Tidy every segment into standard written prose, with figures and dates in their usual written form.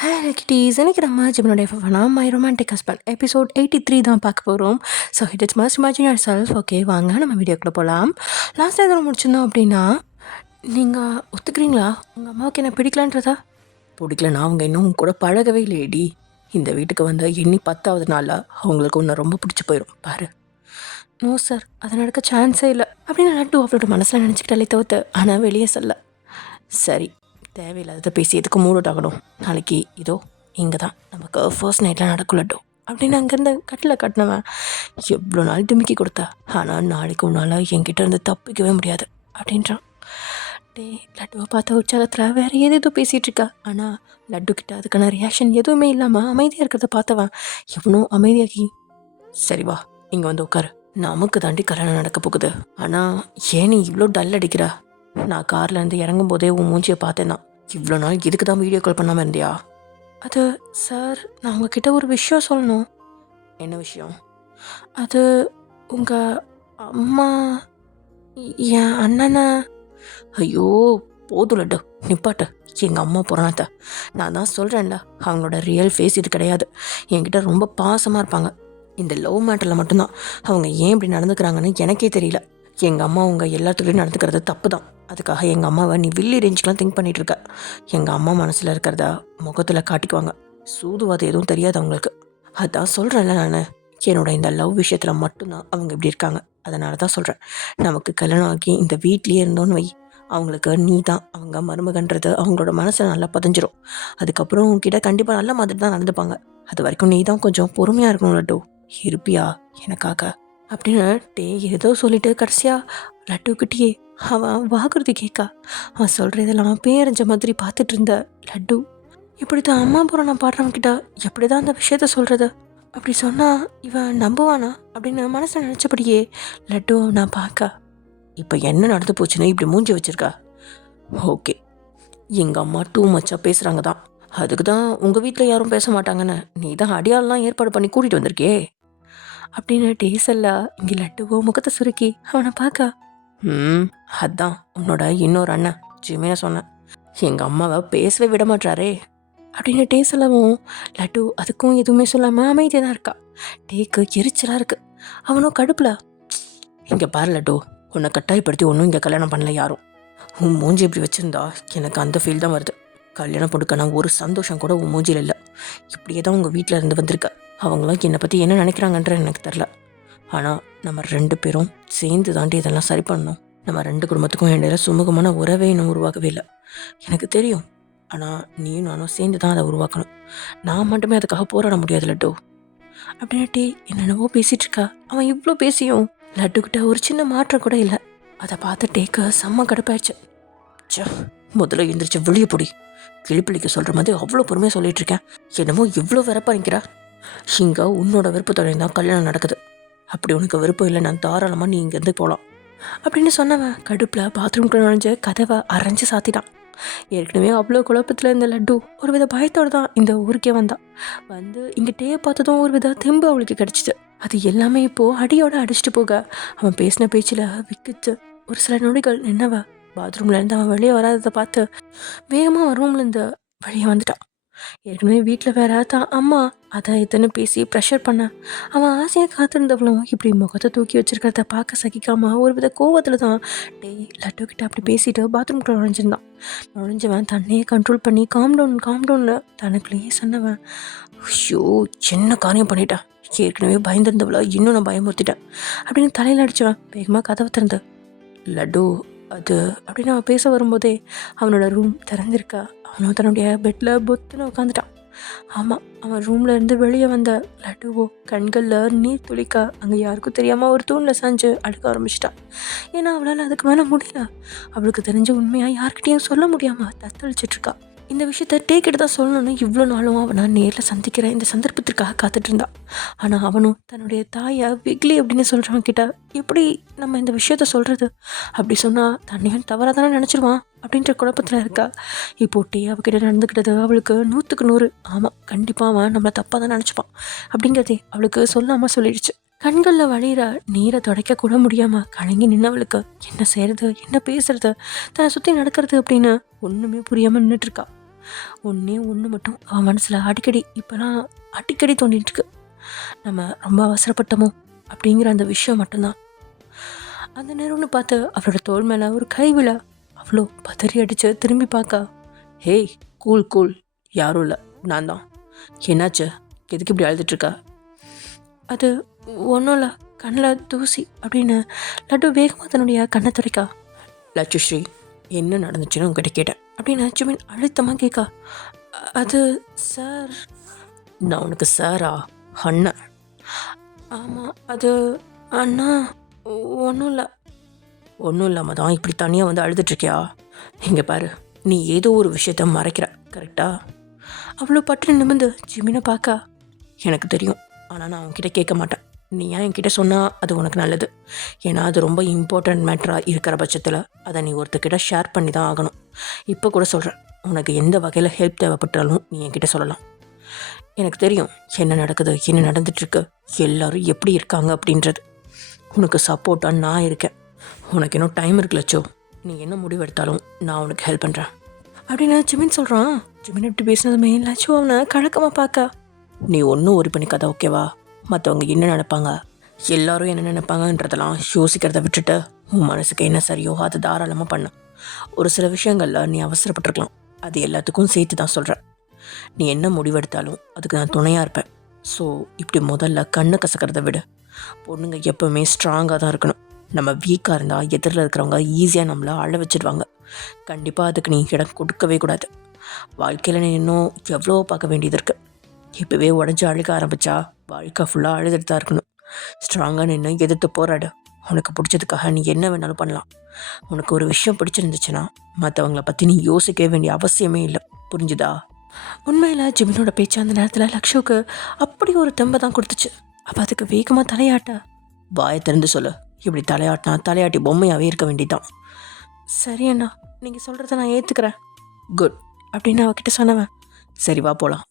Hello kitties, எனக்கு நம்ம ஜிமனோட எஃப்னா my romantic husband episode 83 தான் பார்க்க போகிறோம். So it's must imagine your self. Okay, வாங்க நம்ம வீடியோக்குள்ளே போகலாம். லாஸ்ட் எதில் முடிச்சிருந்தோம் அப்படின்னா, நீங்கள் ஒத்துக்கிறீங்களா உங்கள் அம்மாவுக்கு என்ன பிடிக்கலன்றதா? பிடிக்கலன்னா அவங்க இன்னும் உங்க கூட பழகவே இல்லையேடி. இந்த வீட்டுக்கு வந்து எண்ணி 10வது நாளில் அவங்களுக்கு ஒன்று ரொம்ப பிடிச்சி போயிடும் பாரு. நோ சார், அது நடக்க சான்ஸே இல்லை அப்படின்னு லட்டு அவளோட மனசில் நினச்சிக்கிட்டாலே தவிர்த்து, ஆனால் வெளியே சொல்ல. சரி, தேவையில்லாத பேசி எதுக்கு மூட் ஆகணும். நாளைக்கு இதோ இங்கே தான் நமக்கு ஃபர்ஸ்ட் நைட்டில் நடக்கலட்டும் அப்படின்னு அங்கேருந்து கட்டில் கட்டினவன் எவ்வளோ நாள் டிமிக்கி கொடுத்தா. ஆனால் நாளைக்கு உன்னால் என்கிட்ட இருந்து தப்பிக்கவே முடியாது அப்படின்றான். டே லட்டுவை பார்த்த உற்சாகத்தில் வேறு ஏதேதோ பேசிகிட்டு இருக்கா. ஆனால் லட்டு கிட்ட அதுக்கான ரியாக்ஷன் எதுவுமே இல்லாமல் அமைதியாக இருக்கிறத பார்த்தவன் எவனோ அமைதியாகி, சரி வா இங்கே வந்து உட்காரு, நமக்கு தாண்டி கல்யாணம் நடக்க போகுது. ஆனால் ஏன் நீ இவ்வளோ டல் அடிக்கிறா? நான் கார்லேருந்து இறங்கும் போதே உன் மூஞ்சியை பார்த்தேன் தான். இவ்வளோ நாள் இதுக்கு தான் வீடியோ கால் பண்ணாமல் இருந்தியா? அது சார், நான் உங்ககிட்ட ஒரு விஷயம் சொல்லணும். என்ன விஷயம்? அது உங்கள் அம்மா என் அண்ணனை. ஐயோ போதும் லட்டு, நிப்பாட்டு. எங்கள் அம்மா புராணத்தை நான் தான் சொல்கிறேன்ல, அவங்களோட ரியல் ஃபேஸ் இது கிடையாது. என்கிட்ட ரொம்ப பாசமாக இருப்பாங்க. இந்த லவ் மேட்டரில் மட்டும்தான் அவங்க ஏன் இப்படி நடந்துக்கிறாங்கன்னு எனக்கே தெரியல. எங்கள் அம்மா அவங்க எல்லாத்துலேயும் நடந்துக்கிறது தப்பு தான். அதுக்காக எங்கள் அம்மாவை நீ வில்லி ரேஞ்சுக்கெலாம் திங்க் பண்ணிகிட்டு இருக்க. எங்கள் அம்மா மனசில் இருக்கிறத முகத்தில் காட்டிக்குவாங்க. சூதுவாது எதுவும் தெரியாது அவங்களுக்கு. அதான் சொல்கிறேன்ல, நான் என்னோட இந்த லவ் விஷயத்தில் மட்டும்தான் அவங்க இப்படி இருக்காங்க. அதனால தான் சொல்கிறேன், நமக்கு கல்யாணம் ஆகி இந்த வீட்லேயே இருந்தோன்னு வை, அவங்களுக்கு நீ தான் அவங்க மருமகன்றது அவங்களோட மனசில் நல்லா பதிஞ்சிரும். அதுக்கப்புறம் உங்ககிட்ட கண்டிப்பாக நல்ல மாதிரி தான் நடந்துப்பாங்க. அது வரைக்கும் நீ தான் கொஞ்சம் பொறுமையாக இருக்கணும் லட்டு. இருப்பியா எனக்காக அப்படின்னு டே ஏதோ சொல்லிட்டு கடைசியாக லட்டுக்கிட்டேயே அவன் வாக்குறுதி கேட்கா. அவன் சொல்கிறதெல்லாம் பேரஞ்ச மாதிரி பார்த்துட்டு இருந்த லட்டு, இப்படி தான் அம்மா புராணம் பாடுறவன்கிட்ட எப்படி தான் அந்த விஷயத்த சொல்கிறது? அப்படி சொன்னால் இவன் நம்புவானா அப்படின்னு மனசில் நினச்சபடியே லட்டு நான் பார்க்க, இப்போ என்ன நடந்து போச்சுன்னு இப்படி மூஞ்சி வச்சிருக்கா? ஓகே, எங்கள் அம்மா டூ மச்சாக பேசுகிறாங்க தான். அதுக்கு தான் உங்கள் வீட்டில் யாரும் பேச மாட்டாங்கன்னு நீ தான் அடியாலெலாம் ஏற்பாடு பண்ணி கூட்டிகிட்டு வந்திருக்கே அப்படின்னு டேசல்ல இங்கே லட்டுவோ முகத்தை சுருக்கி அவனை பார்க்க, அதான் உன்னோட இன்னொரு அண்ணன் ஜிமினை சொன்னேன். எங்கள் அம்மாவை பேசவே விட மாட்டாரே அப்படின்னு டே சொல்லவும் லட்டு அதுக்கும் எதுவுமே சொல்லாமல் அமைதியாக தான் இருக்கா. டேக்கு எரிச்சலாக இருக்குது. அவனும் கடுப்பில், இங்கே பாரு லட்டு, உன்னை கட்டாயப்படுத்தி ஒன்றும் இங்கே கல்யாணம் பண்ணல யாரும். உன் மூஞ்சி இப்படி வச்சுருந்தா எனக்கு அந்த ஃபீல் தான் வருது. கல்யாணம் கொடுக்கனா ஒரு சந்தோஷம் கூட உன் மூஞ்சியில் இல்லை. இப்படியே தான் உங்கள் வீட்டில் இருந்து வந்திருக்க. அவங்களும் என்னை பற்றி என்ன நினைக்கிறாங்கன்ற எனக்கு தெரில. ஆனால் நம்ம 2 பேரும் சேர்ந்து தாண்டி இதெல்லாம் சரி பண்ணணும். நம்ம 2 குடும்பத்துக்கும் இடையில சுமூகமான உறவே இன்னும் உருவாகவே இல்லை. எனக்கு தெரியும். ஆனால் நீயும் நானும் சேர்ந்து தான் அதை உருவாக்கணும். நான் மட்டுமே அதுக்காக போராட முடியாது லட்டு அப்படின்ட்டு என்னென்னவோ பேசிகிட்டு இருக்கா. அவன் இவ்வளோ பேசியும் லட்டுக்கிட்ட ஒரு சின்ன மாற்றம் கூட இல்லை. அதை பார்த்து டேக்கு செம்ம கடுப்பாயிடுச்சு. முதல்ல எழுந்திரிச்சு வெளியே பொடி. கிளிப்பிள்ளிக்கு சொல்கிற மாதிரி அவ்வளோ பொறுமையாக சொல்லிட்டு இருக்கேன். என்னமோ இவ்வளோ வெறப்பா நிற்கிறா. இங்கே உன்னோட விருப்பத்தோட தான் கல்யாணம் நடக்குது. அப்படி உனக்கு விருப்பம் இல்லை, நான் தாராளமாக நீ இங்கேருந்து போகலாம் அப்படின்னு சொன்னவன் கடுப்பில் பாத்ரூம்குள்ள நுழைஞ்சு கதவை அரைஞ்சு சாத்திட்டான். ஏற்கனவே அவ்வளோ குழப்பத்தில் இருந்த லட்டு ஒரு வித பயத்தோடு தான் இந்த ஊருக்கே வந்தான். வந்து இங்கே டே பார்த்ததும் ஒரு வித தெம்பு அவளுக்கு கிடச்சிச்சு. அது எல்லாமே இப்போது அடியோடு அடிச்சுட்டு போக அவன் பேசின பேச்சில் விக்கிச்சு. ஒரு சில நொடிகள் நின்னவ பாத்ரூம்லேருந்து அவன் வெளியே வராததை பார்த்து வேகமாக ரூம்லேருந்து வெளியே வந்துட்டான். ஏற்கனவே வீட்டில் வேற தான் அம்மா அதை இதுன்னு பேசி ப்ரெஷர் பண்ண அவன் ஆசையாக காத்திருந்தவளும் இப்படி முகத்தை தூக்கி வச்சிருக்கிறத பார்க்க சகிக்காம ஒரு வித கோவத்தில் தான் டே லட்டுக்கிட்ட அப்படி பேசிட்டு பாத்ரூம்குள்ள நுழைஞ்சிருந்தான். நுழைஞ்சவன் தன்னையே கண்ட்ரோல் பண்ணி காம்டவுன்னு தனக்குள்ளேயே சொன்னவன், ஐயோ என்ன காரியம் பண்ணிட்டான். ஏற்கனவே பயந்திருந்தவள இன்னும் நான் பயமுறுத்திட்டேன் அப்படின்னு தலையில் அடிச்சவன் வேகமாக கதவை திறந்த லட்டு அது அப்படின்னு அவன் பேச வரும்போதே அவனோட ரூம் திறந்திருக்கா. அவனும் தன்னுடைய பெட்டில் பொத்துன்னு உட்காந்துட்டான். ஆமாம், அவன் ரூமில் இருந்து வெளியே வந்த லட்டுவோ கண்களில் நீர் துளிக்கா அங்கே யாருக்கும் தெரியாமல் ஒரு தூணில் சாஞ்சு அடுக்க ஆரம்பிச்சிட்டான். ஏன்னா அவளால் அதுக்கு மேலே முடியல. அவளுக்கு தெரிஞ்ச உண்மையாக யார்கிட்டையும் சொல்ல முடியாமல் தத்தளிச்சிட்ருக்கா. இந்த விஷயத்த டேக்கிட்டு தான் சொல்லணும்னு இவ்வளோ நாளும் அவனை நேரில் சந்திக்கிற இந்த சந்தர்ப்பத்திற்காக காத்துட்டு இருந்தான். ஆனால் அவனும் தன்னுடைய தாயை விக்லி அப்படின்னு சொல்கிறவன் கிட்ட எப்படி நம்ம இந்த விஷயத்த சொல்கிறது? அப்படி சொன்னால் தன்னையும் தவறாக தானே நினச்சிருவான் அப்படின்ற குழப்பத்தில் இருக்கா. இப்போ டே அவகிட்ட நடந்துக்கிட்டது அவளுக்கு 100க்கு 100 ஆமாம், கண்டிப்பாக அவன் நம்மளை தப்பாக தான் நினச்சிப்பான் அப்படிங்கிறதே அவளுக்கு சொல்லாமல் சொல்லிடுச்சு. கண்களில் வழியிற நீரை துடைக்க கூட முடியாமல் கலங்கி நின்னவளுக்கு என்ன செய்கிறது, என்ன பேசுறது, தன்னை சுற்றி நடக்கிறது அப்படின்னு ஒன்றுமே புரியாமல் நின்றுட்டுருக்கா. ஒன்றே ஒன்று மட்டும் அவன் மனசில் அடிக்கடி தோண்டிட்டு இருக்கு. நம்ம ரொம்ப அவசரப்பட்டோமோ அப்படிங்கிற அந்த விஷயம் மட்டும்தான். அந்த நேரம்னு பார்த்து அவரோட தோள் மேலே ஒரு கை விழ அவ்வளோ பதறி அடித்து திரும்பி பார்க்க, ஹேய் கூல் கூல், யாரும் இல்லை, நான் தான். என்னாச்சு, எதுக்கு இப்படி அழுதுட்ருக்கா? அது ஒன்றும் இல்லை, கண்ணில் தூசி அப்படின்னு லட்டு வேகமாக தன்னுடைய கண்ணை துடைக்கா. லட்சுஸ்ரீ, என்ன நடந்துச்சுன்னு உங்ககிட்ட கேட்டேன் அப்படின்னு ஜிமின் அழுத்தமாக கேட்கா. அது சார். நான் உனக்கு சாரா? அண்ணன். ஆமாம், அது அண்ணா ஒன்றும் இல்லை. ஒன்றும் இல்லாமல் தான் இப்படி தனியாக வந்து அழுதுட்ருக்கியா? இங்கே பாரு, நீ ஏதோ ஒரு விஷயத்த மறைக்கிற, கரெக்டா? அவ்வளோ பட்டு நிமிந்து ஜிமினை பார்க்கா. எனக்கு தெரியும், ஆனால் நான் உன்கிட்ட கேட்க மாட்டேன். நீ ஏன் என்கிட்ட சொன்னால் அது உனக்கு நல்லது. ஏன்னா அது ரொம்ப இம்பார்ட்டண்ட் மேட்டராக இருக்கிற பட்சத்தில் அதை நீ ஒருத்தர்கிட்ட ஷேர் பண்ணி தான் ஆகணும். இப்போ கூட சொல்கிறேன், உனக்கு எந்த வகையில் ஹெல்ப் தேவைப்பட்டாலும் நீ என்கிட்ட சொல்லலாம். எனக்கு தெரியும் என்ன நடக்குது, என்ன நடந்துட்டுருக்கு, எல்லோரும் எப்படி இருக்காங்க அப்படின்றது. உனக்கு சப்போர்ட்டாக நான் இருக்கேன். உனக்கு இன்னும் டைம் இருக்கு லட்சோ. நீ என்ன முடிவு எடுத்தாலும் நான் உனக்கு ஹெல்ப் பண்ணுறேன் அப்படின்னு ஜிமின் சொல்கிறான். ஜிமின் இப்படி பேசினதுமே லட்சோ அவனை கழக்கமாக பார்க்க, நீ ஒன்றும் ஒரி பண்ணிக்காத, ஓகேவா? மற்றவங்க என்ன நினைப்பாங்க, எல்லாரும் என்ன நினைப்பாங்கன்றதெல்லாம் யோசிக்கிறத விட்டுட்டு உன் மனசுக்கு என்ன சரியோ அதை தாராளமாக பண்ண. ஒரு சில விஷயங்களில் நீ அவசரப்பட்டிருக்கலாம், அது எல்லாத்துக்கும் சேர்த்து தான் சொல்கிறேன். நீ என்ன முடிவெடுத்தாலும் அதுக்கு நான் துணையாக இருப்பேன். ஸோ இப்படி முதல்ல கண்ணை கசக்கிறத விடு. பொண்ணுங்க எப்போவுமே ஸ்ட்ராங்காக தான் இருக்கணும். நம்ம வீக்காக இருந்தால் எதிரில் இருக்கிறவங்க ஈஸியாக நம்மளை அழ வச்சிடுவாங்க. கண்டிப்பாக அதுக்கு நீ இடம் கொடுக்கவே கூடாது. வாழ்க்கையில் நீ இன்னும் எவ்வளோ பார்க்க வேண்டியது இருக்குது. இப்போவே உடஞ்சி அழுக ஆரம்பித்தா வாழ்க்கை ஃபுல்லாக அழுதுட்டு தான் இருக்கணும். ஸ்ட்ராங்காக நின்று எதிர்த்து போராடு. உனக்கு பிடிச்சதுக்காக நீ என்ன வேணாலும் பண்ணலாம். உனக்கு ஒரு விஷயம் பிடிச்சிருந்துச்சுன்னா மற்றவங்கள பற்றி நீ யோசிக்க வேண்டிய அவசியமே இல்லை, புரிஞ்சுதா? உண்மையில் ஜிமினோட பேச்சு அந்த நேரத்தில் லக்ஷுவுக்கு அப்படி ஒரு தெம்பை தான் கொடுத்துச்சு. அப்போ அதுக்கு வேகமாக தலையாட்ட, வாயை திறந்து சொல்லு, இப்படி தலையாட்டினா தலையாட்டி பொம்மையாகவே இருக்க வேண்டியதான். சரி அண்ணா, நீங்கள் சொல்கிறத நான் ஏற்றுக்கிறேன். குட் அப்படின்னு அவகிட்ட சொன்னவன், சரி வா போகலாம்.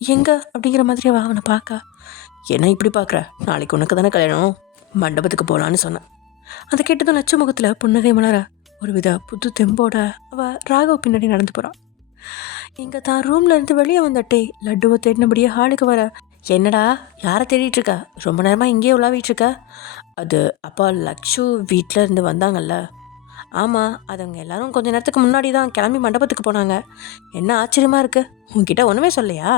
எங்கே அப்படிங்கிற மாதிரி அவனை பார்க்க, என்ன இப்படி பார்க்குற, நாளைக்கு உனக்கு தானே கல்யாணம், மண்டபத்துக்கு போகலான்னு சொன்னேன். அதை கேட்டதும் லட்ச முகத்தில் புன்னகை மலர ஒரு வித புது தெம்போட அவள் ராகவ் பின்னாடி நடந்து போகிறான். இங்கே தான் ரூமில் இருந்து வெளியே வந்துட்டே லட்டுவை தேடினபடியே ஹாலுக்கு வர, என்னடா யாரை தேடிட்டு இருக்க, ரொம்ப நேரமாக இங்கேயே உலாவிட்டு இருக்க? அது அப்பா லக்ஷு வீட்டில் இருந்து வந்தாங்கல்ல. ஆமாம், அதுங்க எல்லாரும் கொஞ்சம் நேரத்துக்கு முன்னாடி தான் கிளம்பி மண்டபத்துக்கு போனாங்க. என்ன ஆச்சரியமாக இருக்குது, உங்ககிட்ட ஒன்றுமே சொல்லையா?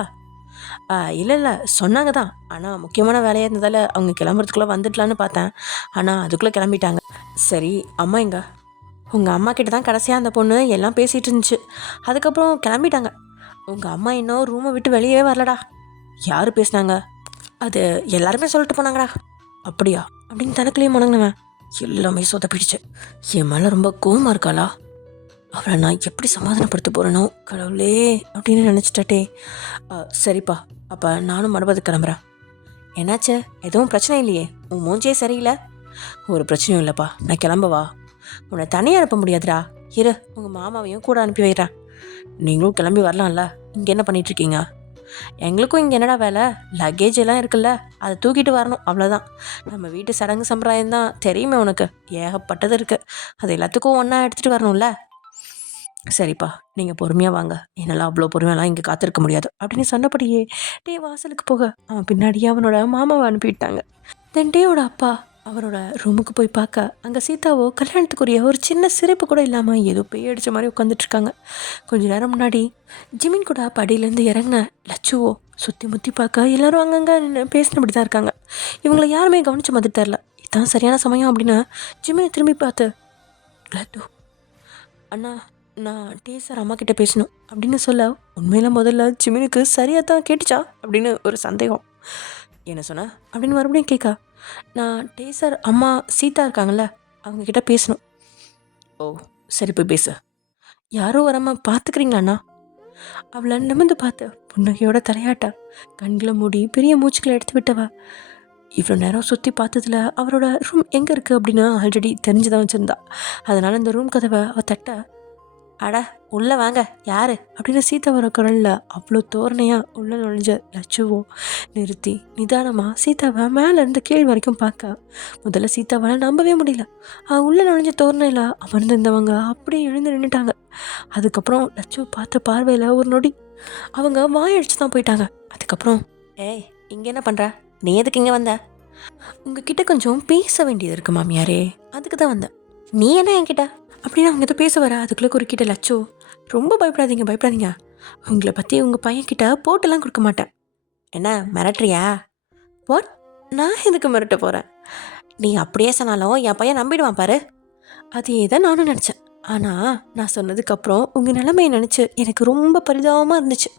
இல்லை சொன்னாங்க தான், ஆனால் முக்கியமான வேலையாக இருந்ததால் அவங்க கிளம்புறதுக்குள்ளே வந்துடலான்னு பார்த்தேன். ஆனால் அதுக்குள்ளே கிளம்பிட்டாங்க. சரி, அம்மா எங்க? உங்கள் அம்மா கிட்ட தான் கடைசியாக அந்த பொண்ணு எல்லாம் பேசிகிட்டு இருந்துச்சு. அதுக்கப்புறம் கிளம்பிட்டாங்க. உங்கள் அம்மா இன்னும் ரூமை விட்டு வெளியே வரலடா. யார் பேசினாங்க? அது எல்லாருமே சொல்லிட்டு போனாங்கடா. அப்படியா அப்படின்னு தனக்குள்ளேயே முணங்கினவன் எல்லாமே சொதப்பிடுச்சு. என் மேலே ரொம்ப கோவமாக இருக்காளா? அவளை நான் எப்படி சமாதானப்படுத்த போகிறேனோ கடவுளே அப்படின்னு நினச்சிட்டே. சரிப்பா, அப்போ நானும் மண்டபத்துக்கு கிளம்புறேன். என்னாச்சு, எதுவும் பிரச்சனை இல்லையே? உன் மூஞ்சியே சரியில்லை. ஒரு பிரச்சனையும் இல்லைப்பா, நான் கிளம்பவா? உன்னை தனியாக அனுப்ப முடியாதுடா, இரு உங்கள் மாமாவையும் கூட அனுப்பி வைக்கிறேன். நீங்களும் கிளம்பி வரலாம்ல, இங்கே என்ன பண்ணிகிட்ருக்கீங்க? எங்களுக்கும் இங்கே என்னடா வேலை, லக்கேஜ் எல்லாம் இருக்குல்ல, அதை தூக்கிட்டு வரணும், அவ்வளோதான். நம்ம வீட்டு சடங்கு சம்பிரதாயம் தான் தெரியுமே உனக்கு, ஏகப்பட்டது இருக்குது, அது எல்லாத்துக்கும் ஒன்றா எடுத்துகிட்டு வரணும்ல. சரிப்பா, நீங்கள் பொறுமையாக வாங்க, என்னால் அவ்வளோ பொறுமையெல்லாம் இங்கே காத்திருக்க முடியாது அப்படின்னு சொன்னபடியே டே வாசலுக்கு போக அவன் பின்னாடியே அவனோட மாமாவை அனுப்பிவிட்டாங்க. தென் டேயோட அப்பா அவரோட ரூமுக்கு போய் பார்க்க அங்கே சீதாவோ கல்யாணத்துக்குரிய ஒரு சின்ன சிரிப்பு கூட இல்லாமல் ஏதோ பேய் அடித்த மாதிரி உட்காந்துட்ருக்காங்க. கொஞ்ச நேரம் முன்னாடி ஜிமின் கூட படியிலேருந்து இறங்கின லட்சுவோ சுற்றி முற்றி பார்க்க எல்லோரும் அங்கங்கே நின்று பேசினபடி தான் இருக்காங்க. இவங்களை யாருமே கவனித்த மாதிரி தெரில. இதுதான் சரியான சமயம் அப்படின்னு ஜிமினை திரும்பி பார்த்து, லட்டு அண்ணா, நான் சார் அம்மா கிட்டே பேசணும் அப்படின்னு சொல்ல, உண்மையில முதல்ல ஜிமினுக்கு சரியாக தான் கேட்டுச்சா அப்படின்னு ஒரு சந்தேகம். என்ன சொன்ன அப்படின்னு மறுபடியும் கேட்கா. நான் சார் அம்மா சீதா இருக்காங்கல்ல, அவங்கக்கிட்ட பேசணும். ஓ சரி, போய் பேசு. யாரோ வராமல் பார்த்துக்கிறீங்களாண்ணா? அவளை நிமிர்ந்து பார்த்து புன்னகையோட தலையாட்டா, கண்களை மூடி பெரிய மூச்சுக்களை எடுத்து விட்டவா. இவ்வளோ நேரம் சுற்றி பார்த்ததில் அவரோட ரூம் எங்கே இருக்குது அப்படின்னு ஆல்ரெடி தெரிஞ்சுதான் வச்சுருந்தா. அதனால் இந்த ரூம் கதவை அவள் தட்ட, அட உள்ளே வாங்க யார் அப்படின்னு சீதாவோட குரலில் அவ்வளோ தோரணையாக உள்ளே நுழைஞ்ச லட்சுவோ நிறுத்தி நிதானமாக சீதாவை மேலேருந்து கீழ் வரைக்கும் பார்க்க முதல்ல சீதாவால் நம்பவே முடியல. உள்ளே நுழைஞ்ச தோரணையில் அமர்ந்திருந்தவங்க அப்படியே எழுந்து நின்றுட்டாங்க. அதுக்கப்புறம் லட்சுவை பார்த்த பார்வையில் ஒரு நொடி அவங்க வாயடிச்சு தான் போயிட்டாங்க. அதுக்கப்புறம் ஏய் இங்கே என்ன பண்ணுற, நீ எதுக்கு இங்கே வந்த? உங்ககிட்ட கொஞ்சம் பேச வேண்டியது இருக்கு மாமியாரே, அதுக்கு தான் வந்தேன். நீ என்ன என்கிட்ட அப்படின்னு அவங்க எதோ பேச வர அதுக்குள்ளே குறுக்கிட்ட லட்சு, ரொம்ப பயப்படாதீங்க, உங்களை பற்றி உங்கள் பையன்கிட்ட போட்டெல்லாம் கொடுக்க மாட்டேன். என்ன மிரட்டுறியா? வாட்? நான் எதுக்கு மிரட்ட போகிறேன்? நீ அப்படியே சொன்னாலும் என் பையன் நம்பிடுவான் பாரு. அதே தான் நானும் நினச்சேன். ஆனால் நான் சொன்னதுக்கப்புறம் உங்கள் நிலைமையை நினச்சி எனக்கு ரொம்ப பரிதாபமாக இருந்துச்சு.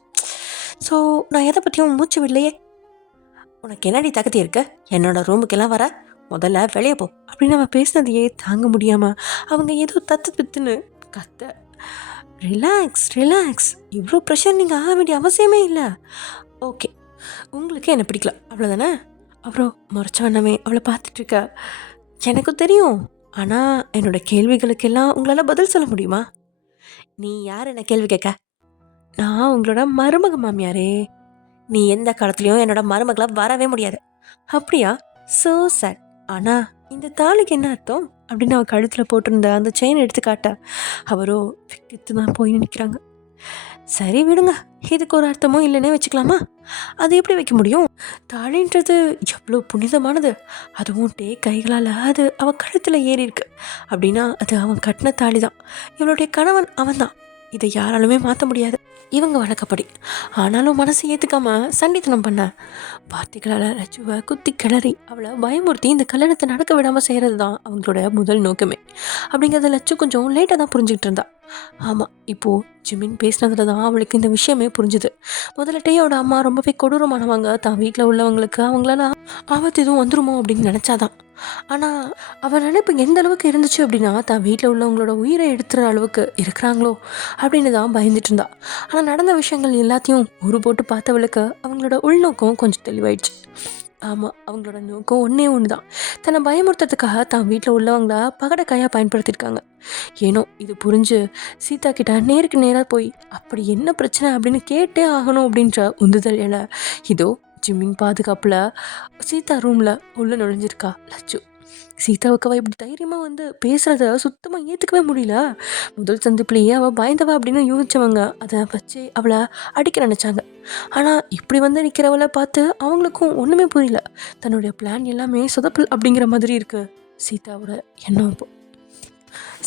ஸோ நான் எதை பற்றியும் மூச்சு விடலையே. உனக்கு என்னடி தகுதி இருக்கு என்னோட ரூமுக்கெல்லாம் வர? முதல்ல வெளியே போ அப்படின்னு அவன் பேசினதையே தாங்க முடியாமல் அவங்க ஏதோ தத்து பித்துன்னு கத்த. ரிலாக்ஸ், இவ்வளோ ப்ரெஷர் நீங்கள் ஆக வேண்டிய அவசியமே இல்லை. ஓகே, உங்களுக்கு என்ன பிடிக்கல அவ்வளோதானே? அப்புறம் முறைச்ச வண்ணமே அவளை பார்த்துட்ருக்க. எனக்கும் தெரியும், ஆனால் என்னோடய கேள்விகளுக்கெல்லாம் உங்களால் பதில் சொல்ல முடியுமா? நீ யார் என்ன கேள்வி கேட்க? நான் உங்களோட மருமக மாமியாரே. நீ எந்த காலத்துலையும் என்னோட மருமகளாக வரவே முடியாது. அப்படியா? So sad. ஆனால் இந்த தாலிக்கு என்ன அர்த்தம் அப்படின்னு அவள் கழுத்தில் போட்டிருந்த அந்த செயின் எடுத்து காட்ட அவரோ விக்கித்து தான் போய் நிற்கிறாங்க. சரி விடுங்க, இதுக்கு ஒரு அர்த்தமும் இல்லைன்னே வச்சுக்கலாமா? அது எப்படி வைக்க முடியும்? தாலின்றது எவ்வளோ புனிதமானது, அதுவும் கைகளால் அது அவன் கழுத்தில் ஏறி இருக்கு அப்படின்னா அது அவன் கட்டின தாலி தான். இவளுடைய கணவன் அவன் தான். இதை யாராலுமே மாற்ற முடியாது இவங்க வழக்கப்படி. ஆனாலும் மனசை ஏற்றுக்காம சண்டித்தனம் பண்ண வார்த்தைகளால் லட்சுவை குத்தி கிளறி அவளை பயமுறுத்தி இந்த கல்யாணத்தை நடக்க விடாமல் செய்கிறது தான் அவங்களோட முதல் நோக்கமே அப்படிங்கிறத லட்சு கொஞ்சம் லேட்டாக தான் புரிஞ்சுக்கிட்டு இருந்தா. ஆமாம், இப்போது ஜிமின் பேசினதுல தான் அவளுக்கு இந்த விஷயமே புரிஞ்சுது. முதல்ல டேயோட அம்மா ரொம்பவே கொடூரமானவங்க, தான் வீட்டில் உள்ளவங்களுக்கு அவங்களால ஆபத்து எதுவும் வந்துருமோ அப்படின்னு நினச்சாதான். ஆனால் அவன் நினைப்பு எந்த அளவுக்கு இருந்துச்சு அப்படின்னா தான் வீட்டில் உள்ளவங்களோட உயிரை எடுத்துகிற அளவுக்கு இருக்கிறாங்களோ அப்படின்னு தான் பயந்துட்டு இருந்தா. ஆனால் நடந்த விஷயங்கள் எல்லாத்தையும் ஒரு போட்டு பார்த்தவளுக்கு அவங்களோட உள்நோக்கம் கொஞ்சம் தெளிவாயிடுச்சு. ஆமாம், அவங்களோட நோக்கம் ஒன்று தான், தன்னை பயமுறுத்துறதுக்காக தான் வீட்டில் உள்ளவங்கள பகடக்காயாக பயன்படுத்தியிருக்காங்க. ஏனோ இது புரிஞ்சு சீதா கிட்ட நேருக்கு நேராக போய் அப்படி என்ன பிரச்சனை அப்படின்னு கேட்டே ஆகணும் அப்படின்ற உந்துதல் என இதோ ஜிம்மின் பாதுகாப்பில் சீதா ரூமில் உள்ளே நுழைஞ்சிருக்கா லட்சு. சீதாவுக்கு இப்படி தைரியமாக வந்து பேசுகிறத சுத்தமாக ஏற்றுக்கவே முடியல. முதல் சந்திப்புலேயே அவள் பயந்தவா அப்படின்னு யோசிச்சவங்க அதை வச்சு அவளை அடிக்க நினச்சாங்க. ஆனால் இப்படி வந்து நிற்கிறவளை பார்த்து அவங்களுக்கும் ஒன்றுமே புரியல. தன்னுடைய பிளான் எல்லாமே சொதப்பல் அப்படிங்கிற மாதிரி இருக்குது சீதாவோட எண்ணம். இப்போ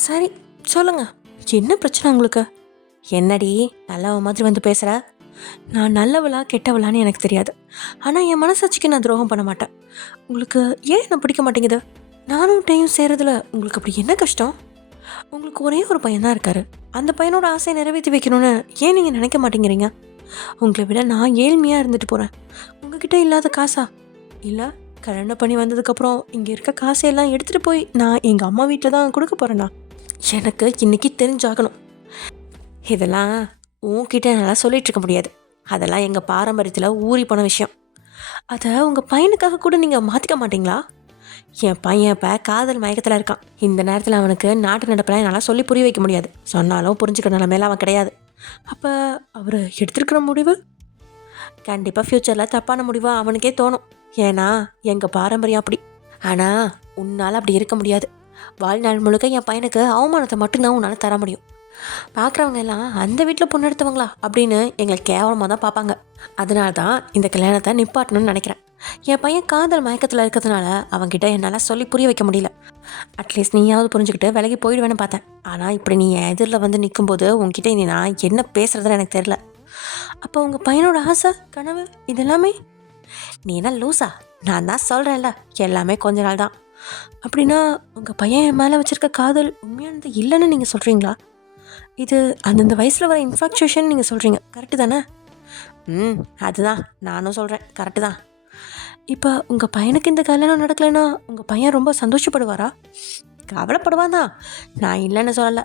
சரி சொல்லுங்கள், என்ன பிரச்சனை உங்களுக்கு? என்னடி நல்லவ மாதிரி வந்து பேசுகிற? நான் நல்லவளா கெட்டவளான்னு எனக்கு தெரியாது, ஆனால் என் மனசாட்சிக்கு நான் துரோகம் பண்ண மாட்டேன். உங்களுக்கு ஏன் என்ன பிடிக்க மாட்டேங்குது? நானும் டேயும் செய்கிறதுல உங்களுக்கு அப்படி என்ன கஷ்டம்? உங்களுக்கு ஒரே ஒரு பையன் தான் இருக்காரு, அந்த பையனோட ஆசையை நிறைவேற்றி வைக்கணும்னு ஏன் நீங்கள் நினைக்க மாட்டேங்கிறீங்க? உங்களை விட நான் ஏழ்மையாக இருந்துட்டு போகிறேன், உங்ககிட்ட இல்லாத காசா? இல்லை, கல்யாணம் பண்ணி வந்ததுக்கப்புறம் இங்கே இருக்க காசையெல்லாம் எடுத்துகிட்டு போய் நான் எங்கள் அம்மா வீட்டில் தான் கொடுக்க போகிறேண்ணா. எனக்கு இன்றைக்கி தெரிஞ்சாகணும். இதெல்லாம் உன்கிட்ட நல்லா சொல்லிகிட்டு இருக்க முடியாது, அதெல்லாம் எங்கள் பாரம்பரியத்தில் ஊறி போன விஷயம். அதை உங்கள் பையனுக்காக கூட நீங்கள் மாற்றிக்க மாட்டிங்களா? என் பையன் இப்போ காதல் மயக்கத்தில் இருக்கான். இந்த நேரத்தில் அவனுக்கு நாட்டு நடப்பெல்லாம் என்னால் சொல்லி புரிய வைக்க முடியாது, சொன்னாலும் புரிஞ்சுக்கிற நிலமையில அவன் கிடையாது. அப்போ அவர் எடுத்துருக்கிற முடிவு கண்டிப்பாக ஃப்யூச்சரில் தப்பான முடிவாக அவனுக்கே தோணும். ஏன்னா எங்கள் பாரம்பரியம் அப்படி. ஆனால் உன்னால் அப்படி இருக்க முடியாது. வாழ்நாள் முழுக்க என் பையனுக்கு அவமானத்தை மட்டும்தான் உன்னால் தர முடியும். பார்க்குறவங்க எல்லாம் அந்த வீட்டில் பொண்ணு எடுத்தவங்களா அப்படின்னு எங்களை கேவலமாக தான் பார்ப்பாங்க. அதனால தான் இந்த கல்யாணத்தை நிப்பாட்டணும்னு நினைக்கிறேன். என் பையன் காதல் மயக்கத்தில் இருக்கிறதுனால அவன்கிட்ட என்னால் சொல்லி புரிய வைக்க முடியல. அட்லீஸ்ட் நீயாவது புரிஞ்சுக்கிட்டு விலகி போயிடுவேன்னு பார்த்தேன். ஆனால் இப்படி நீ என் எதிரில் வந்து நிற்கும்போது உங்ககிட்ட இனி நான் என்ன பேசுகிறதுன்னு எனக்கு தெரில. அப்போ உங்கள் பையனோட ஆசை கனவு இதெல்லாமே நீ என்ன லூஸா? நான் தான் சொல்கிறேன்ல, எல்லாமே கொஞ்ச நாள் தான். அப்படின்னா உங்கள் பையன் என் மேலே வச்சுருக்க காதல் உண்மையானது இல்லைன்னு நீங்கள் சொல்கிறீங்களா? இது அந்தந்த வயசில் வர இன்ஃபாக்சுவேஷன் நீங்கள் சொல்கிறீங்க, கரெக்டு தானே? அதுதான் நானும் சொல்கிறேன், கரெக்டு தான். இப்போ உங்கள் பையனுக்கு இந்த கல்யாணம் நடக்கலைன்னா உங்கள் பையன் ரொம்ப சந்தோஷப்படுவாரா? கவலைப்படுவான் தான், நான் இல்லைன்னு சொல்லலை.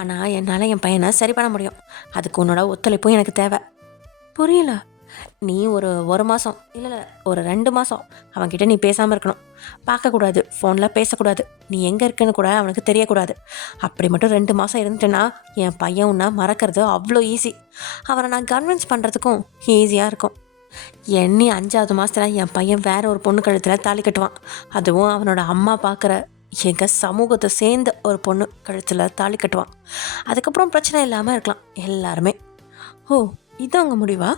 ஆனால் என்னால் என் பையனை சரி பண்ண முடியும், அதுக்கு உன்னோட ஒத்துழைப்பும் எனக்கு தேவை. புரியல, நீ ஒரு மாதம் இல்லை ஒரு 2 மாதம் அவன்கிட்ட நீ பேசாமல் இருக்கணும். பார்க்கக்கூடாது, ஃபோனில் பேசக்கூடாது, நீ எங்கே இருக்குன்னு கூட அவனுக்கு தெரியக்கூடாது. அப்படி மட்டும் 2 மாதம் இருந்துட்டேன்னா என் பையன் உன்னை மறக்கிறது அவ்வளோ ஈஸி. அவனை நான் கன்வின்ஸ் பண்ணுறதுக்கும் ஈஸியாக இருக்கும். எண்ணி 5வது மாதத்தில் என் பையன் வேற ஒரு பொண்ணு கழுத்தில் தாலி கட்டுவான். அதுவும் அவனோட அம்மா பார்க்குற எங்கள் சமூகத்தை சேர்ந்த ஒரு பொண்ணு கழுத்தில் தாலி கட்டுவான். அதுக்கப்புறம் பிரச்சனை இல்லாமல் இருக்கலாம் எல்லாருமே. ஓ, இதான் உங்கள் முடிவா?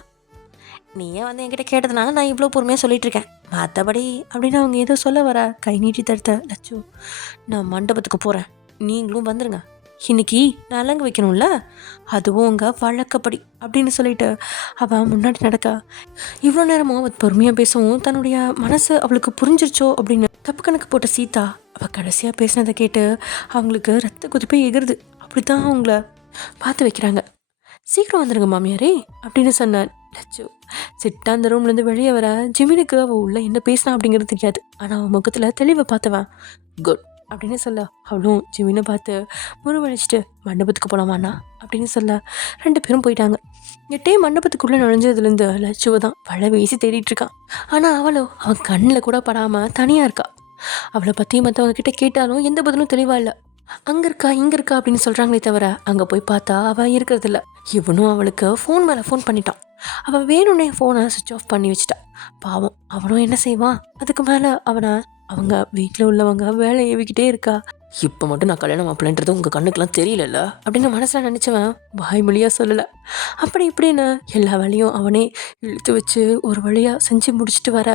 நீயே வந்து என்கிட்ட கேட்டதுனால நான் இவ்வளோ பொறுமையாக சொல்லிட்டு இருக்கேன். மற்றபடி அப்படின்னு அவங்க ஏதோ சொல்ல வர கை நீட்டி தடுத்த லட்சு, நான் மண்டபத்துக்கு போகிறேன், நீங்களும் வந்துடுங்க. இன்னைக்கு நலங்கு வைக்கணும்ல, அதுவும் உங்கள் வழக்கப்படி அப்படின்னு சொல்லிட்டு அவள் முன்னாடி நடக்க இவ்வளோ நேரமும் அவள் பொறுமையாக பேசவும் தன்னுடைய மனசு அவளுக்கு புரிஞ்சிருச்சோ அப்படின்னு தப்பு கணக்கு போட்ட சீதா அவள் கடைசியாக பேசினதை கேட்டு அவங்களுக்கு ரத்த கொதிப்பே எகிறது. அப்படி தான் அவங்கள பார்த்து வைக்கிறாங்க. சீக்கிரம் வந்துடுங்க மாமியாரே அப்படின்னு சொன்னான் லட்சு. சிட்டா அந்த ரூம்லேருந்து வெளியே வர ஜிமினுக்கு அவள் உள்ள என்ன பேசினா அப்படிங்கிறது தெரியாது. ஆனால் அவன் முகத்தில் தெளிவை பார்த்தவன் குட் அப்படின்னு சொல்ல அவளும் ஜிமினை பார்த்து முருவழிச்சிட்டு மண்டபத்துக்கு போகலாமாண்ணா அப்படின்னு சொல்ல 2 பேரும் போயிட்டாங்க. எட்டே மண்டபத்துக்குள்ளே நுழைஞ்சதுலேருந்து லட்சுவை தான் வலை வீசி தேடிட்டு இருக்கான். ஆனால் அவன் கண்ணில் கூட படாமல் தனியாக இருக்கா. அவளை பற்றி மற்றவங்க கிட்ட கேட்டாலும் எந்த பதிலும் தெளிவாக இல்லை. அங்கே இருக்கா இங்கே இருக்கா அப்படின்னு சொல்கிறாங்களே தவிர அங்கே போய் பார்த்தா அவள் இருக்கிறதில்ல. இவனும் அவளுக்கு ஃபோன் மேலே ஃபோன் பண்ணிட்டான். அவள் வேணும்னே ஃபோனை சுவிட்ச் ஆஃப் பண்ணி வச்சுட்டா. பாவம் அவனும் என்ன செய்வான்? அதுக்கு மேலே அவங்க வீட்டில் உள்ளவங்க வேலை ஏவிக்கிட்டே இருக்கா. இப்போ மட்டும் நான் கல்யாணம் மாப்பிள்ளன்றது உங்கள் கண்ணுக்கெல்லாம் தெரியலல்ல அப்படின்னு மனசில் நினச்சவன் வாய்மொழியாக சொல்லலை. அப்படி இப்படின்னு எல்லா வேலையும் அவனே இழுத்து வச்சு ஒரு வழியாக செஞ்சு முடிச்சுட்டு வர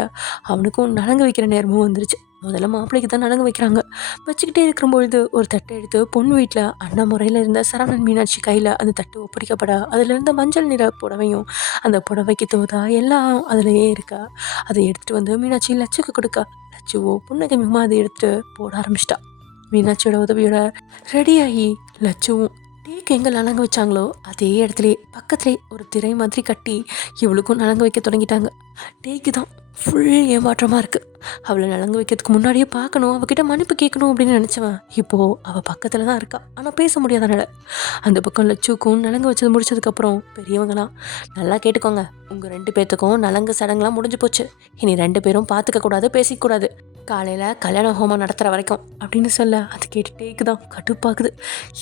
அவனுக்கும் நலங்கு வைக்கிற நேரமும் வந்துருச்சு. முதல்ல மாப்பிள்ளைக்கு தான் நலங்கு வைக்கிறாங்க. வச்சுக்கிட்டே இருக்கும்பொழுது ஒரு தட்டை எடுத்து பொண்ணு வீட்டில் அண்ணா முறையில் இருந்த சரவணன் மீனாட்சி கையில் அந்த தட்டு ஒப்படைக்கப்பட அதில் இருந்த மஞ்சள் நிற புடவையும் அந்த புடவைக்கு தோதா எல்லாம் அதிலேயே இருக்கா. அதை எடுத்துகிட்டு வந்து மீனாட்சி லட்சுக்கு கொடுக்க லட்சுவோ புன்னகை மிகமாக அதை எடுத்துகிட்டு போட ஆரம்பிச்சிட்டா. மீனாட்சியோட உதவியோட ரெடியாகி லட்சுவும் டேக்கு எங்கே நலங்கு வச்சாங்களோ அதே இடத்துலையே பக்கத்துலேயே ஒரு திரை மாதிரி கட்டி இவளுக்கும் நலங்கு வைக்க தொடங்கிட்டாங்க. டேக்கு தான் ஃபுல் ஏமாற்றமாக இருக்குது. அவளை நலங்கு வைக்கிறதுக்கு முன்னாடியே பார்க்கணும், அவகிட்ட மன்னிப்பு கேட்கணும் அப்படின்னு நினச்சவன் இப்போது அவள் பக்கத்தில் தான் இருக்கா. ஆனால் பேச முடியாதனால அந்த பக்கம் லட்சுக்கும் நலங்கு வச்சது முடிச்சதுக்கப்புறம் பெரியவங்களாம் நல்லா கேட்டுக்கோங்க, உங்கள் 2 பேர்த்துக்கும் நலங்கு சடங்குலாம் முடிஞ்சு போச்சு. இனி 2 பேரும் பார்த்துக்கக்கூடாது, பேசிக்கூடாது, காலையில் கல்யாண ஹோமம் நடத்துகிற வரைக்கும் அப்படின்னு சொல்ல அது கேட்டுட்டேக்கு தான் கடுப்பாக்குது.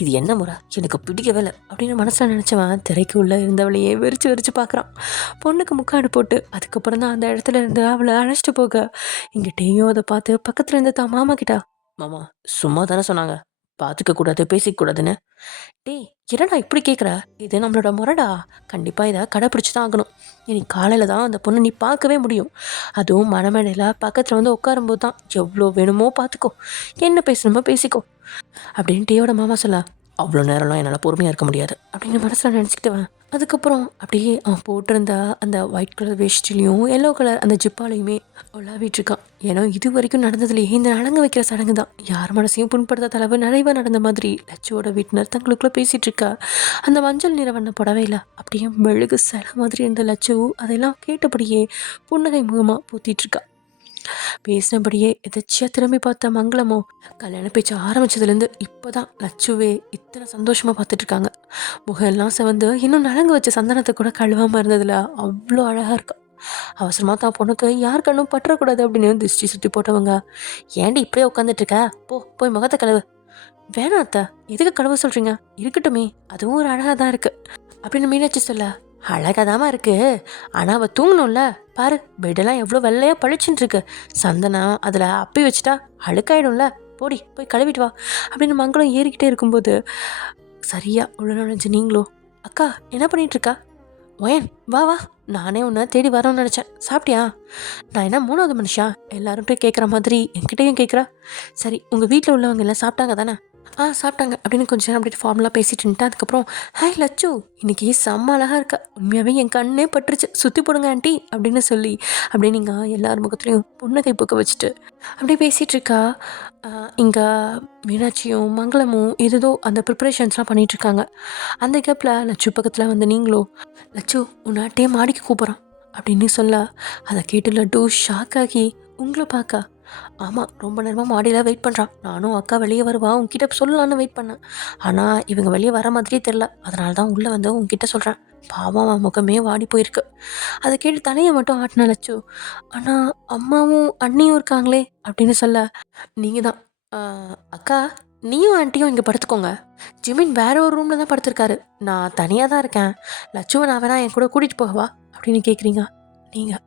இது என்ன முறை, எனக்கு பிடிக்கவே இல்லை அப்படின்னு மனசில் நினச்சவன் திரைக்கு உள்ளே இருந்தவளையே வெறிச்சு பார்க்குறான். பொண்ணுக்கு முக்காடு போட்டு அதுக்கப்புறம் தான் அந்த இடத்துல இருந்து அவளை அழைச்சிட்டு போக இங்கிட்டேயும் அதை பார்த்து பக்கத்தில் இருந்து தான் மாமா கிட்டா, மாமா சும்மா தானே சொன்னாங்க பார்த்துக்கக்கூடாது பேசிக்கூடாதுன்னு. டேய் என்னடா இப்படி கேட்குற, இது நம்மளோட முறைடா, கண்டிப்பாக இதை கடைப்பிடிச்சி தான் ஆகணும். இனி காலையில் தான் அந்த பொண்ணு நீ பார்க்கவே முடியும். அதுவும் மனமேடையில் பக்கத்தில் வந்து உட்காரும்போது தான் எவ்வளோ வேணுமோ பார்த்துக்கோ, என்ன பேசணுமோ பேசிக்கோ அப்படின்னு டேயோட மாமா சொல்ல அவ்வளோ நேரம்லாம் என்னால் பொறுமையாக இருக்க முடியாது அப்படின்னு மனசில் நினச்சிக்கிட்டுவேன். அதுக்கப்புறம் அப்படியே அவன் போட்டிருந்த அந்த ஒயிட் கலர் வேஷ்டிலையும் எல்லோ கலர் அந்த ஜிப்பாலையுமே விளாவிட்டுருக்கான். ஏன்னா இது வரைக்கும் நடந்ததுலேயே இந்த நலங்கு வைக்கிற சடங்கு தான் யார் மனசையும் புண்படுத்தாத அளவு நிறைவாக நடந்த மாதிரி லட்சுவோட வீட்டினர் தங்களுக்குள்ளே பேசிகிட்டு இருக்கா. அந்த மஞ்சள் நிற வண்ண புடவையில் அப்படியே மெழுகு சில மாதிரி இருந்த லட்சு அதெல்லாம் கேட்டபடியே புன்னகை முகமாக பூத்திட்டுருக்கா. பேசினபடியே எதாச்சியாக திரும்பி பார்த்த மங்களமோ கல்யாண பேச்சு ஆரம்பித்ததுலேருந்து இப்போ தான் லட்சுவே இத்தனை சந்தோஷமாக பார்த்துட்ருக்காங்க. முகம் எல்லாம் செவந்து இன்னும் நலங்கு வச்ச சந்தனத்தை கூட கழுவாமல் இருந்ததில் அவ்வளோ அழகாக இருக்கா. அவசரமாக தான் பொண்ணுக்கு யார் கண்ணும் பற்றக்கூடாது அப்படின்னு திருஷ்டி சுற்றி போட்டவங்க, ஏன்டி இப்படியே உட்காந்துட்ருக்க, போய் முகத்தை கழுவு. வேணாம் அத்தை, எதுக்கு கழுவ சொல்கிறீங்க, இருக்கட்டுமே, அதுவும் ஒரு அழகாக தான் இருக்குது அப்படின்னு மீனாட்சி சொல்ல, அழகாதாம்மா இருக்கு, ஆனால் அவள் தூங்கணும்ல, பாரு பெட்டெல்லாம் எவ்வளோ வெள்ளையாக பழிச்சுட்டு இருக்கு, சந்தனம் அதில் அப்பி வச்சுட்டா அழுக்காயிடும்ல, போய் கழுவிட்டு வா அப்படின்னு மங்களும் ஏறிக்கிட்டே இருக்கும்போது சரியா உள்ள நுழைஞ்சு நீங்களோ, அக்கா என்ன பண்ணிகிட்ருக்கா, ஒயன் வா நானே உன்னை தேடி வரோன்னு நினச்சேன், சாப்பிட்டியா? நான் என்ன 3வது மனுஷா எல்லாரும் போய் கேட்குற மாதிரி என்கிட்டையும் கேட்குறா? சரி உங்கள் வீட்டில் உள்ளவங்க எல்லாம் சாப்பிட்டாங்க தானே? சாப்பிட்டாங்க அப்படின்னு கொஞ்சம் நேரம் அப்படியே ஃபார்முலாக பேசிட்டு அதுக்கப்புறம் ஹாய் லட்சு, இன்றைக்கி செம்ம அழகாக இருக்கா, உண்மையாகவே என் கண்ணே பட்டுருச்சு, சுற்றி போடுங்க ஆண்டி அப்படின்னு சொல்லி அப்படியே நீங்கள் எல்லார் முகத்துலையும் புன்னகை பூக்க வச்சுட்டு அப்படியே பேசிகிட்டு இருக்கா. இங்கே மீனாட்சியும் மங்களமும் ஏதோ அந்த ப்ரிப்பரேஷன்ஸ்லாம் பண்ணிகிட்ருக்காங்க. அந்த கேப்பில் லட்சு பக்கத்தில் வந்து நீங்களோ, லட்சு உன்னாட்டே மாடிக்கு கூப்பிட்றான் அப்படின்னு சொல்ல அதை கேட்டு லட்டு ஷாக் ஆகி உங்களை பார்க்க ஆமாம், ரொம்ப நேரமாக மாடியில் வெயிட் பண்ணுறான். நானும் அக்கா வெளியே வருவா உங்ககிட்ட சொல்லலான்னு வெயிட் பண்ணேன். ஆனால் இவங்க வெளியே வர மாதிரியே தெரில. அதனால தான் உள்ளே வந்து உங்ககிட்ட சொல்கிறேன். பாவம் அவன் முகமே வாடி போயிருக்கு. அதை கேட்டு தலையை மட்டும் ஆட்டின லட்சு. ஆனால் அம்மாவும் அண்ணியும் இருக்காங்களே அப்படின்னு சொல்ல, நீங்கள் தான் அக்கா, நீயும் ஆண்டியும் இங்கே படுத்துக்கோங்க. ஜிமின் வேற ஒரு ரூமில் தான் படுத்திருக்காரு. நான் தனியாக தான் இருக்கேன். லட்சுவை நான் வேணா என் கூட கூட்டிகிட்டு போகவா அப்படின்னு கேட்குறீங்க நீங்கள்.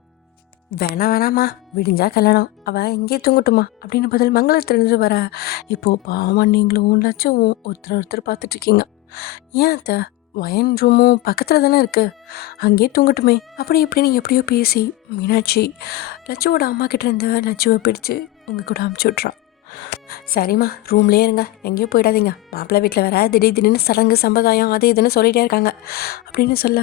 வேணாம்மா, விடிஞ்சா கல்யாணம், அவள் இங்கே தூங்கட்டுமா அப்படின்னு பதில் மங்களத்திலிருந்து வர, இப்போது பாவம் நீங்களும் லட்சுவும் ஒருத்தர் பார்த்துட்ருக்கீங்க. ஏன் அத்தை, வயன் ரூமும் பக்கத்தில் தானே இருக்குது, அங்கேயே தூங்கட்டுமே அப்படி இப்படின்னு எப்படியோ பேசி மீனாட்சி லட்சுவோட அம்மா கிட்டேருந்து லட்சுவை பிடிச்சு உங்கள் கூட அமுச்சு விட்றான். சரிம்மா, ரூம்லேயே இருங்க, எங்கேயும் போயிடாதீங்க. மாப்பிள்ளை வீட்டில் வேற திடீர்னு சடங்கு சம்பிரதாயம் அது இதுன்னு சொல்லிகிட்டே இருக்காங்க அப்படின்னு சொல்ல,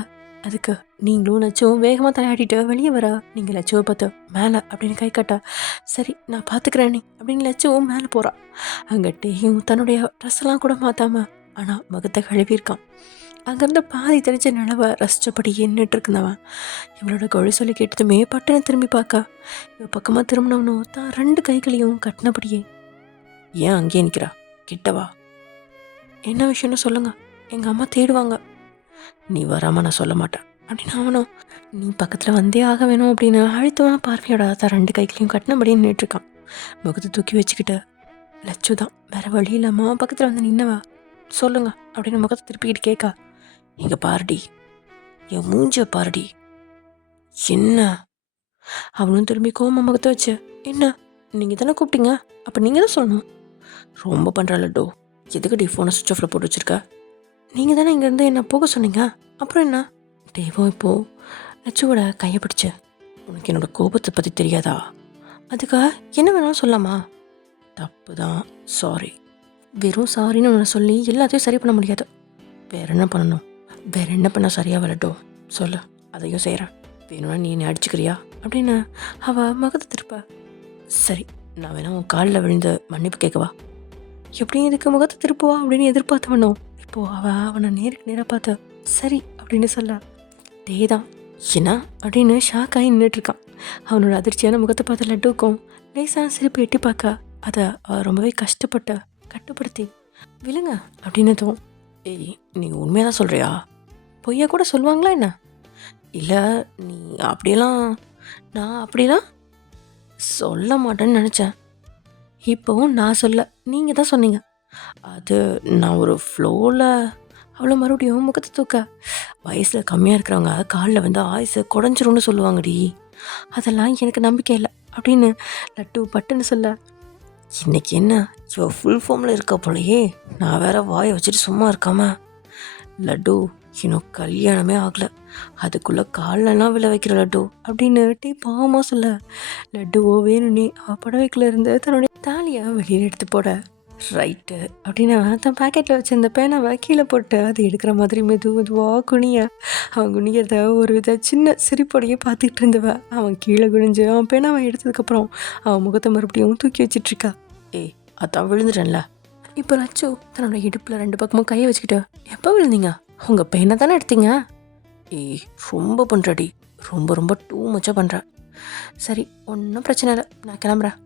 அதுக்கு நீங்களும் லட்சுவும் வேகமாக தலையாட்டிட்டு வெளியே வர, நீங்கள் லட்சுவை பார்த்து மேலே அப்படின்னு கை காட்ட, சரி நான் பார்த்துக்கிறேன் நீ அப்படின்னு லட்சுவும் மேலே போகிறான். அங்கே டேயும் தன்னுடைய ட்ரெஸ்ஸெல்லாம் கூட மாற்றாம ஆனால் முகத்தை கழுவியிருக்கான். அங்கேருந்து பாதி தெரிஞ்ச நிலவை ரசித்தபடி எண்ணிட்டு இருந்தவன் இவளோட கொழி சொல்லி கேட்டதுமே பட்டனை திரும்பி பார்க்க, இவ பக்கமாக திரும்பினவனும் தான் 2 கைகளையும் கட்டினபடியே, ஏன் அங்கேயே நிற்கிறா, கிட்டவா, என்ன விஷயம்னு சொல்லுங்க, எங்கள் அம்மா தேடுவாங்க. நீ வராமல் நான் சொல்ல மாட்டேன் அப்படின்னு அவனும், நீ பக்கத்தில் வந்தே ஆக வேணும் அப்படின்னு அழுத்தமான பார்வையோட தான் 2 கைகளையும் கட்டினபடி நின்றுட்டுருக்கான். முகத்தை தூக்கி வச்சுக்கிட்டு லட்சு தான் வேற வழி இல்லாமல் பக்கத்தில் வந்து நின்னவா, சொல்லுங்க அப்படின்னு முகத்தை திருப்பிக்கிட்டு கேட்கா, இங்கே பாருடி, என் மூஞ்ச பாருடி, என்ன. அவனும் திரும்பி கோம முகத்தை வச்சு, என்ன நீங்கள் தானே கூப்பிட்டீங்க, அப்போ நீங்கள் தான் சொல்லணும். ரொம்ப பண்ணுற லட்டோ, எதுக்குடி ஃபோனை சுவிட்ச் ஆஃபில் போட்டு வச்சுருக்க, நீங்கள் தானே இங்கேருந்து என்ன போக சொன்னீங்க, அப்புறம் என்ன. தெய்வம் இப்போது லட்சுவோட கையை பிடிச்சு, உனக்கு என்னோடய கோபத்தை பற்றி தெரியாதா, அதுக்காக என்ன வேணாலும் சொல்லாமா. தப்பு தான், சாரி. வெறும் சாரின்னு ஒன்று சொல்லி எல்லாத்தையும் சரி பண்ண முடியாது. வேற என்ன பண்ணணும், வேற என்ன பண்ண சரியாக வரட்டும் சொல்லு, அதையும் செய்கிறேன். வேணும்னா நீ என்னை அடிச்சுக்கிறியா அப்படின்னு அவள் முகத்தை திருப்ப, சரி நான் வேணா உன் காலில் விழுந்து மன்னிப்பு கேட்கவா. எப்படியும் இதுக்கு முகத்தை திருப்புவா அப்படின்னு எதிர்பார்த்தவனோ இப்போது அவனை நேருக்கு நேராக பார்த்து சரி அப்படின்னு சொல்ல, டேதான் என்ன அப்படின்னு ஷாக்காகி நின்றுட்டுருக்கான். அவனோட அதிர்ச்சியான முகத்தை பார்த்து லட்டுக்கும் லேசான சிரிப்பு எட்டி பார்க்க, அதை ரொம்பவே கஷ்டப்பட்டு கட்டுப்படுத்தி விழுங்க அப்படின்னதும், ஏய் நீ உண்மையாக தான் சொல்கிறியா, பொய்யா கூட சொல்லுவாங்களா என்ன. இல்லை நீ அப்படியெல்லாம், நான் அப்படிலாம் சொல்ல மாட்டேன்னு நினச்சேன். இப்போவும் நான் சொல்ல, நீங்கள் தான் சொன்னீங்க. அது நான் ஒரு ஃப்ளோவில் அவ்வளோ மறுபடியும் முகத்தை தூக்க, வயசில் கம்மியாக இருக்கிறவங்க காலில் வந்து ஆயுசு குறைஞ்சிரும்னு சொல்லுவாங்கடி, அதெல்லாம் எனக்கு நம்பிக்கை இல்லை அப்படின்னு லட்டு பட்டுன்னு சொல்ல, இன்னைக்கு என்ன இவ ஃபுல் ஃபார்மில் இருக்க போலையே, நான் வேற வாயை வச்சுட்டு சும்மா இருக்காம. லட்டு இன்னும் கல்யாணமே ஆகலை, அதுக்குள்ளே காலெல்லாம் விழ வைக்கிற லட்டு அப்படின்னு டீ பாவமாக சொல்ல, லட்டுவோ வேணும்னே அவள் புடவைக்குள்ள இருந்து தன்னுடைய தாலியை வெளியில் எடுத்து போட, ரைட்டு அப்படின்னு தன் பேக்கெட்டில் வச்சிருந்த பேனாவை கீழே போட்டு அதை எடுக்கிற மாதிரி மெதுவாக குனிய, அவன் குனிகிறத ஒரு வித சின்ன சிரிப்போடையே பார்த்துக்கிட்டு இருந்தவ அவன் கீழே குனிஞ்சு அவன் பேனாவை எடுத்ததுக்கப்புறம் அவன் முகத்தை மறுபடியும் தூக்கி வச்சிட்ருக்கா. ஏய் அதான் விழுந்துட்டேன்ல. இப்போ லட்சு தன்னோட இடுப்பில் 2 பக்கமும் கையை வச்சுக்கிட்டு, எப்போ விழுந்தீங்க, உங்கள் பேனை தானே எடுத்தீங்க. ஏய் ரொம்ப பண்ணுறடி, ரொம்ப ரொம்ப டூ மச்சாக பண்ணுறேன். சரி ஒன்றும் பிரச்சனை இல்லை, நான் கிளம்புறேன்.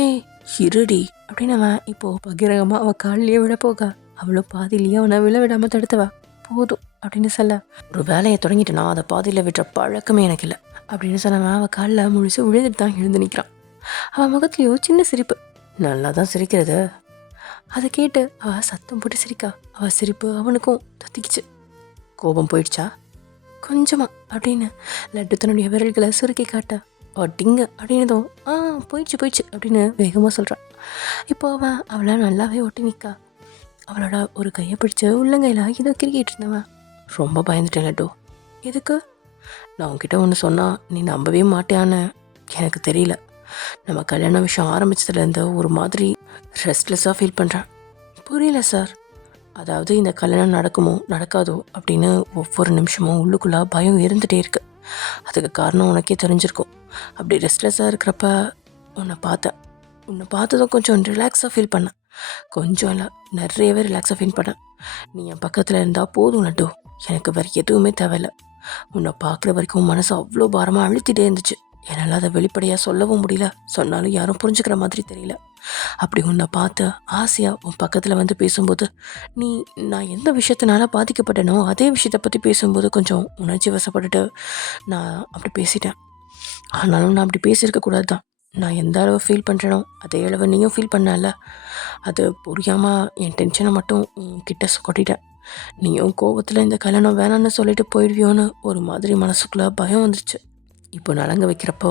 ஏய் இருடி அப்படின்னு அவன் இப்போது பகிரகமாக அவள் காலிலேயே விழ போக, அவ்வளோ பாதியிலேயே அவனை விழ விடாமல் தடுத்தவா, போதும் அப்படின்னு சொல்ல, ஒரு வேலையை தொடங்கிட்டு நான் அதை பாதியில் விட்டுற பழக்கமே எனக்கு இல்லை அப்படின்னு சொன்னவன் அவள் காலில் முழுசு விழுந்துட்டு தான் எழுந்து நிற்கிறான். அவன் முகத்துலேயோ சின்ன சிரிப்பு, நல்லா தான் சிரிக்கிறது. அதை கேட்டு அவள் சத்தம் போட்டு சிரிக்கா, அவள் சிரிப்பு அவனுக்கும் தத்திக்கிச்சு. கோபம் போயிடுச்சா கொஞ்சமா அப்படின்னு லட்டு தன்னுடைய விரல்களை சுருக்கி காட்ட, ஒட்டிங்க அப்படின்னதும் போயிடுச்சு அப்படின்னு வேகமாக சொல்கிறான். இப்போ அவளை நல்லாவே ஒட்டி நிற்கா. அவளோட ஒரு கையை பிடிச்சி உள்ளங்கையில் ஏதோ கிரிக்கிட்டு இருந்தவன், ரொம்ப பயந்துட்டேன் லட்டு. எதுக்கு, நான் உன்கிட்ட ஒன்று சொன்னால் நீ நம்பவே மாட்டேன்னு எனக்கு தெரியல. நம்ம கல்யாண விஷயம் ஆரம்பித்ததுலேருந்து ஒரு மாதிரி ரெஸ்ட்லெஸ்ஸாக ஃபீல் பண்ணுறேன். புரியல சார். அதாவது இந்த கல்யாணம் நடக்குமோ நடக்காதோ அப்படின்னு ஒவ்வொரு நிமிஷமும் உள்ளுக்குள்ளே பயம் இருந்துகிட்டே இருக்கு. அதுக்கு காரணம் உனக்கே தெரிஞ்சிருக்கும். அப்படி ரெஸ்ட்லெஸ்ஸாக இருக்கிறப்ப உன்னை பார்த்ததும் கொஞ்சம் ரிலாக்ஸாக ஃபீல் பண்ணேன். கொஞ்சம் இல்லை, நிறையவே ரிலாக்ஸாக ஃபீல் பண்ணேன். நீ என் பக்கத்தில் இருந்தால் போதும் லட்டு, எனக்கு வேறு எதுவுமே தேவையில்லை. உன்னை பார்க்குற வரைக்கும் மனசு அவ்வளோ பாரமாக அழுத்திட்டே இருந்துச்சு. என்னால் அதை வெளிப்படையாக சொல்லவும் முடியல, சொன்னாலும் யாரும் புரிஞ்சுக்கிற மாதிரி தெரியல. அப்படி உன்னை பார்த்து ஆசையாக உன் பக்கத்தில் வந்து பேசும்போது நான் எந்த விஷயத்தினால பாதிக்கப்பட்டேனோ அதே விஷயத்தை பற்றி பேசும்போது கொஞ்சம் உணர்ச்சி வசப்பட்டுட்டு நான் அப்படி பேசிட்டேன். ஆனாலும் நான் அப்படி பேசியிருக்கக்கூடாது தான். நான் எந்த அளவு ஃபீல் பண்ணுறேனோ அதே அளவு நீயும் ஃபீல் பண்ணல. அது புரியாமல் என் டென்ஷனை மட்டும் கிட்ட கொட்டிட்டேன். நீயும் கோவத்தில் இந்த கல்யாணம் வேணான்னு சொல்லிட்டு போயிடுவியோன்னு ஒரு மாதிரி மனசுக்குள்ளே பயம் வந்துச்சு. இப்போ நலங்க வைக்கிறப்போ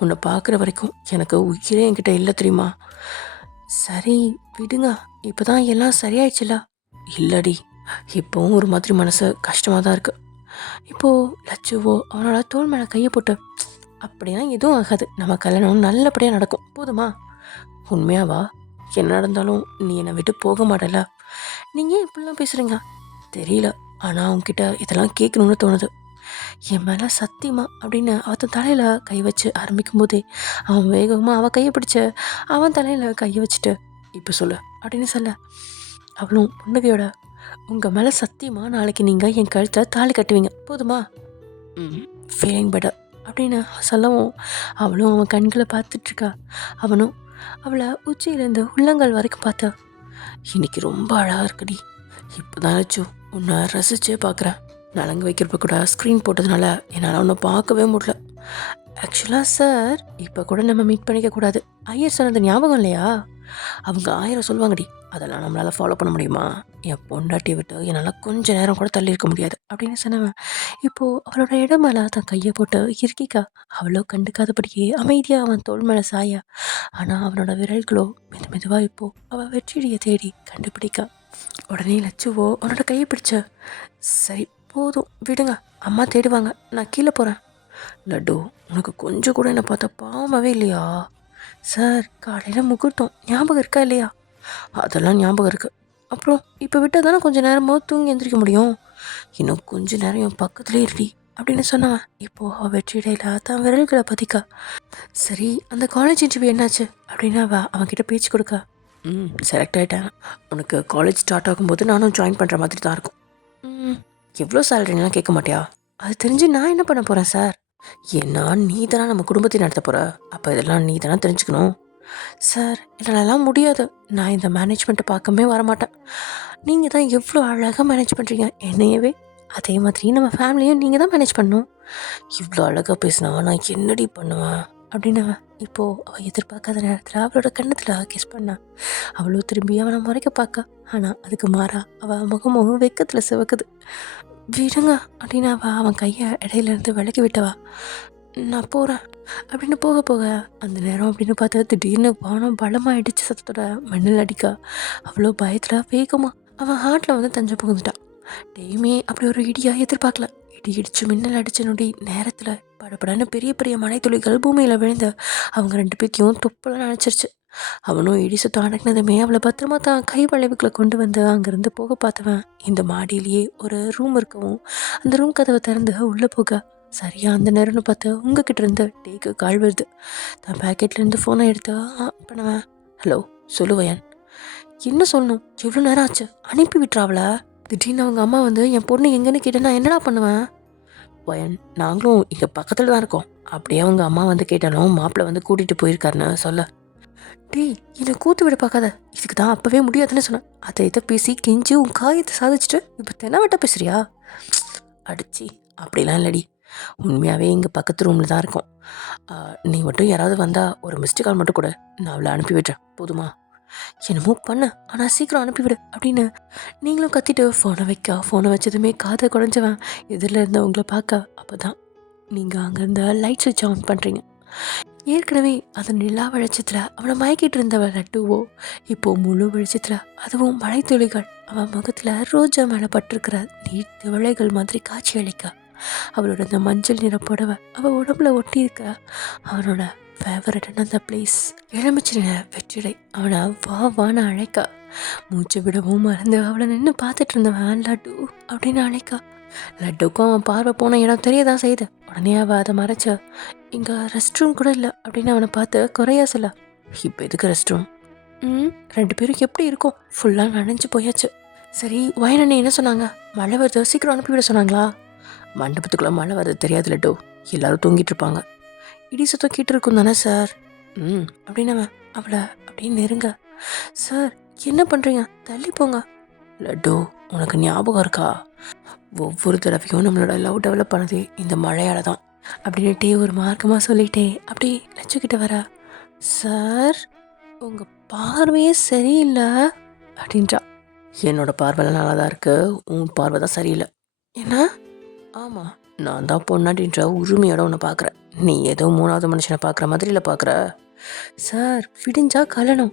உன்னை பார்க்குற வரைக்கும் எனக்கு உயிரே என்கிட்ட இல்லை தெரியுமா? சரி விடுங்க, இப்போ தான் எல்லாம் சரியாயிடுச்சுல. இல்லடி, இப்போவும் ஒரு மாதிரி மனசு கஷ்டமாக தான் இருக்குது. இப்போது லட்சுவோ அவனோட தோள் மேலே கையை போட்டு அப்படிலாம் எதுவும் ஆகாது, நம்ம கல்யாணம் நல்லபடியாக நடக்கும் போதுமா? உண்மையாவா? என்ன நடந்தாலும் நீ என்னை விட்டு போக மாட்டல. நீங்கள் ஏன் இப்படிலாம் பேசுகிறீங்க தெரியல, ஆனால் அவங்ககிட்ட இதெல்லாம் கேட்கணுன்னு தோணுது. என் மேலே சத்தியமா அப்படின்னு அவன் தலையில் கை வச்சு ஆரம்பிக்கும் போதே அவன் வேகமாக அவள் கையை பிடிச்ச அவன் தலையில் கையை வச்சுட்டு இப்போ சொல்லு அப்படின்னு சொல்ல, அவளும் புன்னகையோட உங்கள் மேலே சத்தியமா நாளைக்கு நீங்கள் என் கழுத்தில் தாலி கட்டுவீங்க போதுமா? ஃபீலிங் பெட்டர் அப்படின்னு சொல்லவும் அவளும் அவன் கண்களை பார்த்துட்ருக்கா. அவனும் அவளை உச்சியிலேருந்து உள்ளங்கால் வரைக்கும் பார்த்தா. இன்னைக்கு ரொம்ப அழகாக இருக்குடி. இப்போ தான் உன்னை ரசிச்சே பார்க்குறேன். நலங்கு வைக்கிறப்ப கூட ஸ்க்ரீன் போட்டதுனால என்னால் ஒன்று பார்க்கவே முடியல. ஆக்சுவலாக சார், இப்போ கூட நம்ம மீட் பண்ணிக்க கூடாது. ஐயர் சொன்னது ஞாபகம் இல்லையா? அவங்க 1000 சொல்லுவாங்கடி, அதெல்லாம் நம்மளால் ஃபாலோ பண்ண முடியுமா? என் பொண்டாட்டியை விட்டு என்னால் கொஞ்சம் நேரம் கூட தள்ளி இருக்க முடியாது அப்படின்னு சொன்னவன் இப்போது அவளோட இடம் மேலே தன் கையை போட்டு இருக்கிக்கா. அவ்வளோ கண்டுக்காதபடியே அமைதியாக அவன் தோள் மேலே சாயா. ஆனால் அவனோட விரல்களோ மெதுவாக இப்போது அவள் வெற்றியை தேடி கண்டுபிடிக்கா. உடனே லட்சுவோ அவனோட கையை பிடிச்ச, சரி போதும் விடுங்க, அம்மா தேடுவாங்க, நான் கீழே போகிறேன். லட்டு, உனக்கு கொஞ்சம் கூட என்னை பார்த்தா பாவமாகவே இல்லையா? சார், காலையில் முகூர்த்தம் ஞாபகம் இருக்கா இல்லையா? அதெல்லாம் ஞாபகம் இருக்குது. அப்புறம் இப்போ விட்டால் தானே கொஞ்சம் நேரமாக தூங்கி எழுந்திரிக்க முடியும். இன்னும் கொஞ்சம் நேரம் என் பக்கத்துலேயே இருடி அப்படின்னு சொன்னவன் இப்போது அவள் வெற்றிடையில் தான் விரல்களை பதிக்கா. சரி, அந்த காலேஜ் இன்டர்வியூ என்னாச்சு அப்படின்னு அவன்கிட்ட பேச்சு கொடுக்க. செலக்ட் ஆகிட்டேன். உனக்கு காலேஜ் ஸ்டார்ட் ஆகும்போது நானும் ஜாயின் பண்ணுற மாதிரி தான் இருக்கும். எவ்வளோ சேலரிலாம் கேட்க மாட்டியா? அது தெரிஞ்சு நான் என்ன பண்ண போகிறேன் சார்? ஏன்னா நீ தானே நம்ம குடும்பத்தை நடத்த போகிற, அப்போ இதெல்லாம் நீ தானே தெரிஞ்சுக்கணும். சார், என்னாலலாம் முடியாது. நான் இந்த மேனேஜ்மெண்ட்டை பார்க்கவே வரமாட்டேன். நீங்கள் தான் எவ்வளோ அழகாக மேனேஜ் பண்ணுறீங்க என்னையவே. அதே மாதிரி நம்ம ஃபேமிலியும் நீங்கள் தான் மேனேஜ் பண்ணணும். இவ்வளோ அழகாக பேசினா நான் என்னடி பண்ணுவேன் அப்படின்னு இப்போது அவள் எதிர்பார்க்காத நேரத்தில் அவளோட கண்ணத்தில் கிஸ் பண்ணான். அவளோ திரும்பி அவனை முறைக்க பார்க்க, ஆனால் அதுக்கு மாறா அவள் முகமும் வெக்கத்தில் சிவக்குது. விடுங்க அப்படின்னு அவன் கையை இடையிலேருந்து விலக்கி விட்டவா. நான் போகிறேன் அப்படின்னு போக அந்த நேரம் அப்படின்னு பார்த்தா திடீர்னு வானம் பலமாக இடிச்சு சத்தத்தோட மண்ணில் அடிக்க அவ்வளோ பயத்தில் வேகமாக அவன் ஹார்ட்டில் வந்து தஞ்சம் புகுந்துட்டான். டெய்மே அப்படி ஒரு இடியாக எதிர்பார்க்கல. இடி இடிச்சு மின்னல் அடிச்ச நொடி நேரத்தில் படப்படன்னு பெரிய பெரிய மழை துளிகள் பூமியில் விழுந்து அவங்க 2 பேர்த்தையும் தொப்பலாம் நினச்சிருச்சு. அவனும் இடி சுத்தம் அடங்கினதுமே அவளை பத்திரமா தான் கை வளைவுகளை கொண்டு வந்து அங்கேருந்து போக பார்த்தவன் இந்த மாடியிலேயே ஒரு ரூம் இருக்கவும் அந்த ரூம் கதவை திறந்து உள்ளே போக சரியாக அந்த நேரம்னு பார்த்து உங்ககிட்ட இருந்து டேக்கு கால் வருது. தான் பேக்கெட்லேருந்து ஃபோனை எடுத்து பண்ணுவேன். ஹலோ சொல்லுவையன். என்ன சொல்லணும்? எவ்வளோ நேரம் ஆச்சு? அனுப்பி விட்டுறாவளா? திடீர்னு அவங்க அம்மா வந்து என் பொண்ணு எங்கன்னு கேட்டேன், நான் என்னடா பண்ணுவேன்? வயன், நாங்களும் இங்கே பக்கத்தில் தான் இருக்கோம். அப்படியே அவங்க அம்மா வந்து கேட்டாலும் மாப்பிள்ளை வந்து கூட்டிகிட்டு போயிருக்காருன்னு சொல்ல. டேய், என்னை கூத்து விட பார்க்காத. இதுக்கு தான் அப்போவே முடியாதுன்னு சொன்னேன். அதை இதை பேசி கெஞ்சி உன் காயத்தை சாதிச்சுட்டு இப்போ தெனாவட்ட பேசுறியா? அடிச்சி அப்படிலாம் இல்லடி, உண்மையாகவே இங்கே பக்கத்து ரூமில் தான் இருக்கோம். நீ மட்டும் யாராவது வந்தால் ஒரு மிஸ்டு கால் மட்டும் கூட, நான் அவளை அனுப்பி விடுறேன் போதுமா? என்னமோ பண்ண, ஆனால் சீக்கிரம் அனுப்பிவிடு அப்படின்னு நீங்களும் கத்திட்டு ஃபோனை வச்சதுமே காதை குறைஞ்சவன் எதிரில் இருந்தவங்களை பார்க்க அப்போ தான் நீங்கள் அங்கேருந்த லைட் சுவிட்ச் ஆன் பண்ணுறீங்க. ஏற்கனவே அந்த நிலா வெளிச்சத்தில் அவனை மயக்கிட்டு இருந்தவ லட்டுவோ இப்போது முழு வெளிச்சத்தில் அதுவும் மழை துளிகள் அவன் முகத்தில் ரோஜா மேலே பட்டிருக்கிற நீர் திவளைகள் மாதிரி காட்சி அளிக்க அவளோட அந்த மஞ்சள் நிற புடவை அவள் உடம்புல ஒட்டி இருக்க அவனோட ஃபேவரட்டான அந்த பிளேஸ் எலுமிச்சை நிற வெற்றிடை அவனை வான்னு அழைக்க மூச்சு விடவும் மறந்து அவளை நின்று பார்த்துட்டு இருந்தவன் லட்டு அப்படின்னு அழைக்க லட்டுக்கும் அவன் பார்வை போன இடம் தெரியதான் செய்யுது. உடனே அவள் அதை மறைச்ச, இங்கே ரெஸ்ட் ரூம் கூட இல்லை அப்படின்னு அவனை பார்த்து குறையா சொல்ல. இப்போ எதுக்கு ரெஸ்ட் ரூம்? 2 பேரும் எப்படி இருக்கும்? ஃபுல்லாக நனைஞ்சு போயாச்சு. சரி, வயனண்ணே என்ன சொன்னாங்க? மழை வருது, சீக்கிரம் அனுப்பிவிட சொன்னாங்களா? மண்டபத்துக்குள்ளே மழை வருது தெரியாது லட்டு, எல்லாரும் தூங்கிட்டு இருப்பாங்க. இடி சத்தம் கேட்டிருக்கும் தானே சார்? அப்படின்னு அவளை அப்படியே நெருங்க. சார் என்ன பண்ணுறீங்க? தள்ளி போங்க. லட்டு, உனக்கு ஞாபகம் இருக்கா? ஒவ்வொரு தடவையும் நம்மளோட லவ் டெவலப் பண்ணதே இந்த மழையால தான் அப்படின்னுட்டே ஒரு மார்க்கமாக சொல்லிட்டே அப்படி லட்சுக்கிட்ட வர. சார் உங்கள் பார்வையே சரியில்லை அப்படின்றா. என்னோட பார்வைலாம் நல்லா தான் இருக்கு, உன் பார்வை தான் சரியில்லை. என்ன? ஆமாம், நான் தான் பொண்ணாடின்ற உரிமையோட உன்னை பார்க்குறேன். நீ ஏதோ மூணாவது மனுஷனை பார்க்குற மாதிரி இல்லை பார்க்குற. சார் விடிஞ்சா கல்யாணம்.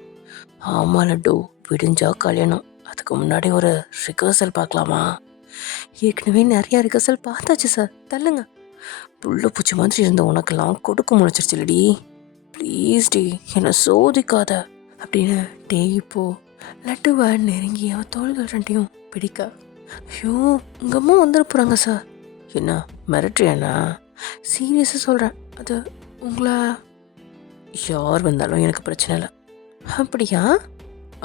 ஆமாம் லட்டு, விடிஞ்சா கல்யாணம். அதுக்கு முன்னாடி ஒரு ரிகர்சல் பார்க்கலாமா? ஏற்கனவே நிறையா ரிகர்சல் பார்த்தாச்சு சார், தள்ளுங்க. புள்ள பூச்சி மாதிரி இருந்த உனக்கெல்லாம் கொடுக்க முளைச்சிருச்சு இல்லடி. ப்ளீஸ் டி, என்னை சோதிக்காத அப்படின்னு டே இப்போ லட்டுவை நெருங்கி அவன் தோள்கள் ரெண்டையும் பிடிக்க. ஐயோ உங்கள் அம்மா வந்துட போகிறாங்க சார். என்ன மிரட்டுறியாண்ணா? சீரியஸாக சொல்கிறேன். அது உங்களை யார் வந்தாலும் எனக்கு பிரச்சனை இல்லை. அப்படியா?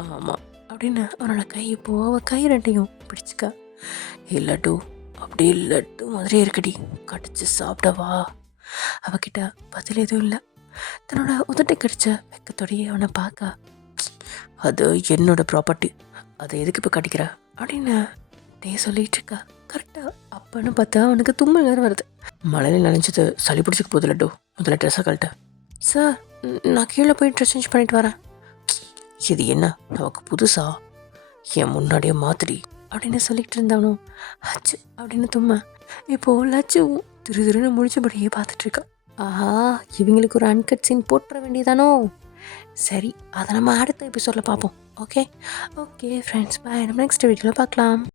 ஆமாம் அப்படின்னு அவனோட கை இப்போ அவள் கை ரெண்டையும் பிடிச்சிக்க. லட்டு அப்படியே லட்டு மாதிரியே இருக்கடி, கடிச்சு சாப்பிடவா? அவகிட்ட பதில் எதுவும் இல்லை. தன்னோட உதட்டை கடிச்ச வெக்கத்தோடையே அவனை பார்க்க. அது என்னோட ப்ராப்பர்ட்டி, அதை எதுக்கு இப்போ கடிக்கிற அப்படின்னு டே சொல்லிட்டு இருக்கா. கரெக்டாக அப்பன்னு பார்த்தா அவனுக்கு தும்மல் வேறு வருது. மழையில் நினைச்சது சளி பிடிச்சிக்க போகுது லட்டு, முதல்ல ட்ரெஸ்ஸை கழட்ட. சார் நான் கீழே போய் ட்ரெஸ் சேஞ்ச் பண்ணிட்டு வரேன். இது என்ன நமக்கு புதுசா? என் முன்னாடியே மாத்திரி அப்படின்னு சொல்லிட்டு இருந்தவனும் அச்சு அப்படின்னு தும்மா. இப்போ லட்சுவும் திருன்னு முடிச்சபடியே பார்த்துட்டு இருக்கா. ஆஹா, இவங்களுக்கு ஒரு அன்கட் சீன் போட்டுற வேண்டியதானோ? சரி, அதை நம்ம அடுத்த எபிசோடில் பார்ப்போம். ஓகே ஓகே ஃப்ரெண்ட்ஸ், பாய். நம்ம நெக்ஸ்ட் வீடியோவில் பார்க்கலாம்.